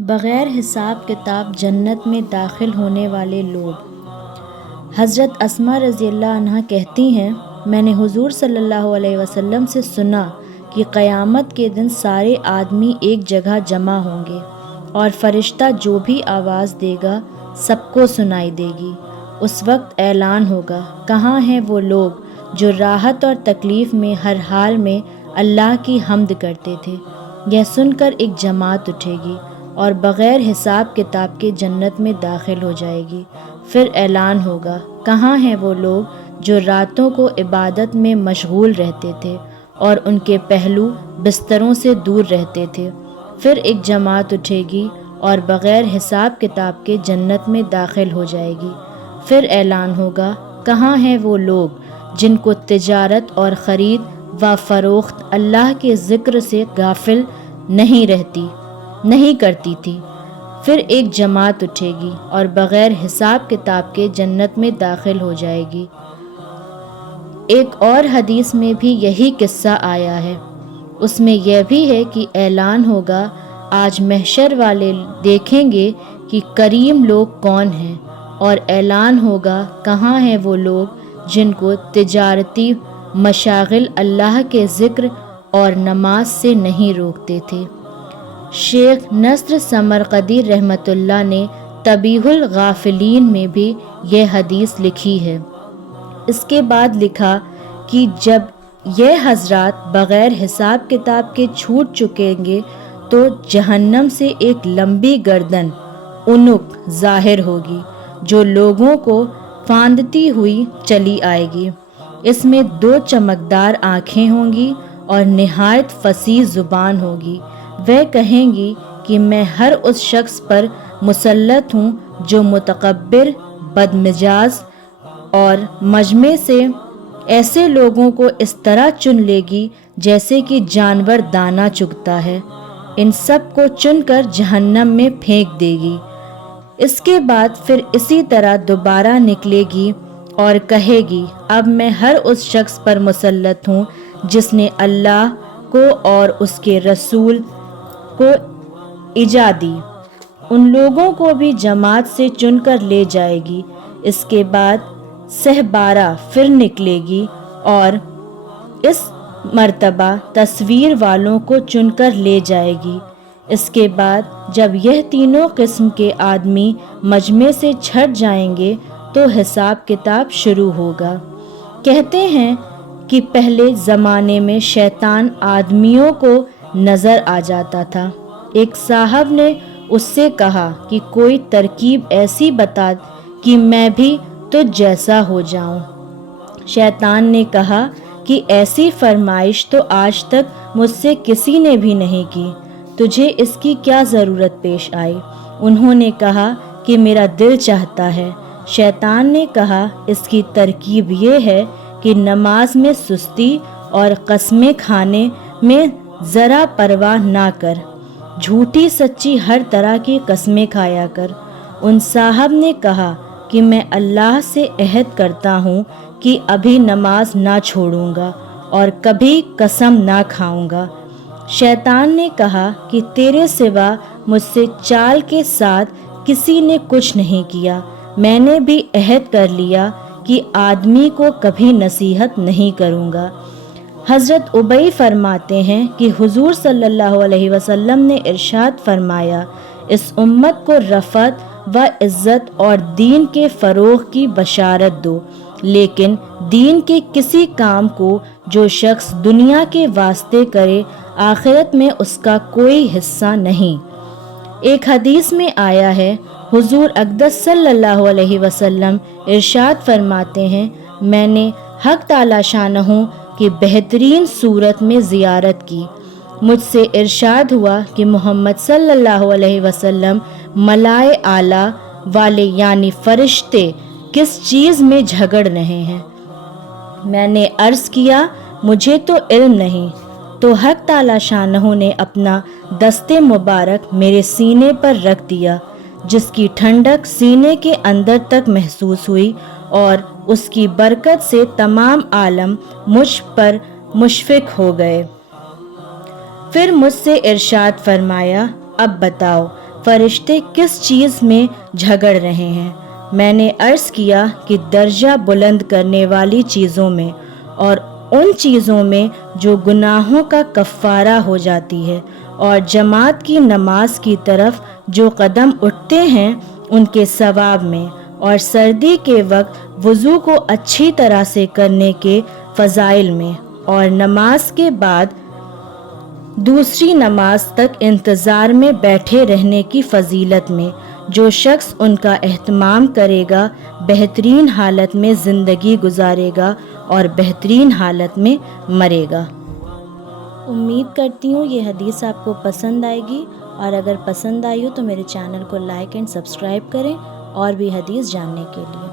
بغیر حساب کتاب جنت میں داخل ہونے والے لوگ۔ حضرت اسماء رضی اللہ عنہا کہتی ہیں، میں نے حضور صلی اللہ علیہ وسلم سے سنا کہ قیامت کے دن سارے آدمی ایک جگہ جمع ہوں گے اور فرشتہ جو بھی آواز دے گا سب کو سنائی دے گی۔ اس وقت اعلان ہوگا، کہاں ہیں وہ لوگ جو راحت اور تکلیف میں ہر حال میں اللہ کی حمد کرتے تھے۔ یہ سن کر ایک جماعت اٹھے گی اور بغیر حساب کتاب کے جنت میں داخل ہو جائے گی۔ پھر اعلان ہوگا، کہاں ہیں وہ لوگ جو راتوں کو عبادت میں مشغول رہتے تھے اور ان کے پہلو بستروں سے دور رہتے تھے۔ پھر ایک جماعت اٹھے گی اور بغیر حساب کتاب کے جنت میں داخل ہو جائے گی۔ پھر اعلان ہوگا، کہاں ہیں وہ لوگ جن کو تجارت اور خرید و فروخت اللہ کے ذکر سے غافل نہیں کرتی تھی۔ پھر ایک جماعت اٹھے گی اور بغیر حساب کتاب کے جنت میں داخل ہو جائے گی۔ ایک اور حدیث میں بھی یہی قصہ آیا ہے۔ اس میں یہ بھی ہے کہ اعلان ہوگا، آج محشر والے دیکھیں گے کہ کریم لوگ کون ہیں، اور اعلان ہوگا، کہاں ہیں وہ لوگ جن کو تجارتی مشاغل اللہ کے ذکر اور نماز سے نہیں روکتے تھے۔ شیخ نصر سمرقندی رحمۃ اللہ نے تنبیہ الغافلین میں بھی یہ حدیث لکھی ہے۔ اس کے بعد لکھا کہ جب یہ حضرات بغیر حساب کتاب کے چھوٹ چکیں گے تو جہنم سے ایک لمبی گردن عنق ظاہر ہوگی جو لوگوں کو پھاندتی ہوئی چلی آئے گی۔ اس میں 2 چمکدار آنکھیں ہوں گی اور نہایت فصیح زبان ہوگی۔ وہ کہیں گی کہ میں ہر اس شخص پر مسلط ہوں جو متکبر، بدمزاج اور مجمع سے ایسے لوگوں کو اس طرح چن لے گی جیسے کہ جانور دانہ چگتا ہے۔ ان سب کو چن کر جہنم میں پھینک دے گی۔ اس کے بعد پھر اسی طرح دوبارہ نکلے گی اور کہے گی، اب میں ہر اس شخص پر مسلط ہوں جس نے اللہ کو اور اس کے رسول کو ایذا دی۔ ان لوگوں کو بھی جماعت سے چن کر لے جائے گی۔ اس کے بعد سہبارہ پھر نکلے گی اور اس مرتبہ تصویر والوں کو چن کر لے جائے گی۔ اس کے بعد جب یہ تینوں قسم کے آدمی مجمع سے چھٹ جائیں گے تو حساب کتاب شروع ہوگا۔ کہتے ہیں کہ پہلے زمانے میں شیطان آدمیوں کو نظر آ جاتا تھا۔ ایک صاحب نے اس سے کہا کہ کوئی ترکیب ایسی بتا کہ میں بھی تجھ جیسا ہو جاؤں۔ شیطان نے کہا کہ ایسی فرمائش تو آج تک مجھ سے کسی نے بھی نہیں کی، تجھے اس کی کیا ضرورت پیش آئی؟ انہوں نے کہا کہ میرا دل چاہتا ہے۔ شیطان نے کہا، اس کی ترکیب یہ ہے کہ نماز میں سستی اور قسمیں کھانے میں ذرا پرواہ نہ کر، جھوٹی سچی ہر طرح کی قسمیں کھایا کر۔ ان صاحب نے کہا کہ میں اللہ سے عہد کرتا ہوں کہ ابھی نماز نہ چھوڑوں گا اور کبھی قسم نہ کھاؤں گا۔ شیطان نے کہا کہ تیرے سوا مجھ سے چال کے ساتھ کسی نے کچھ نہیں کیا، میں نے بھی عہد کر لیا کہ آدمی کو کبھی نصیحت نہیں کروں گا۔ حضرت ابی فرماتے ہیں کہ حضور صلی اللہ علیہ وسلم نے ارشاد فرمایا، اس امت کو رفعت و عزت اور دین کے فروغ کی بشارت دو، لیکن دین کے کسی کام کو جو شخص دنیا کے واسطے کرے آخرت میں اس کا کوئی حصہ نہیں۔ ایک حدیث میں آیا ہے، حضور اقدس صلی اللہ علیہ وسلم ارشاد فرماتے ہیں، میں نے حق تعالی شانہ کی بہترین صورت میں زیارت کی۔ مجھ سے ارشاد ہوا کہ محمد صلی اللہ علیہ وسلم ملائے اعلیٰ والے یعنی فرشتے کس چیز میں جھگڑ رہے ہیں؟ میں نے عرض کیا، مجھے تو علم نہیں۔ تو حق تعالی شانہ نے اپنا دست مبارک میرے سینے پر رکھ دیا، جس کی ٹھنڈک سینے کے اندر تک محسوس ہوئی، اور اس کی برکت سے تمام عالم مجھ پر مشفق ہو گئے۔ پھر مجھ سے ارشاد فرمایا، اب بتاؤ فرشتے کس چیز میں جھگڑ رہے ہیں؟ میں نے عرض کیا کہ درجہ بلند کرنے والی چیزوں میں اور ان چیزوں میں جو گناہوں کا کفارہ ہو جاتی ہے، اور جماعت کی نماز کی طرف جو قدم اٹھتے ہیں ان کے ثواب میں، اور سردی کے وقت وضو کو اچھی طرح سے کرنے کے فضائل میں، اور نماز کے بعد دوسری نماز تک انتظار میں بیٹھے رہنے کی فضیلت میں۔ جو شخص ان کا اہتمام کرے گا بہترین حالت میں زندگی گزارے گا اور بہترین حالت میں مرے گا۔ امید کرتی ہوں یہ حدیث آپ کو پسند آئے گی، اور اگر پسند آئی ہو تو میرے چینل کو لائک اینڈ سبسکرائب کریں اور بھی حدیث جاننے کے لیے۔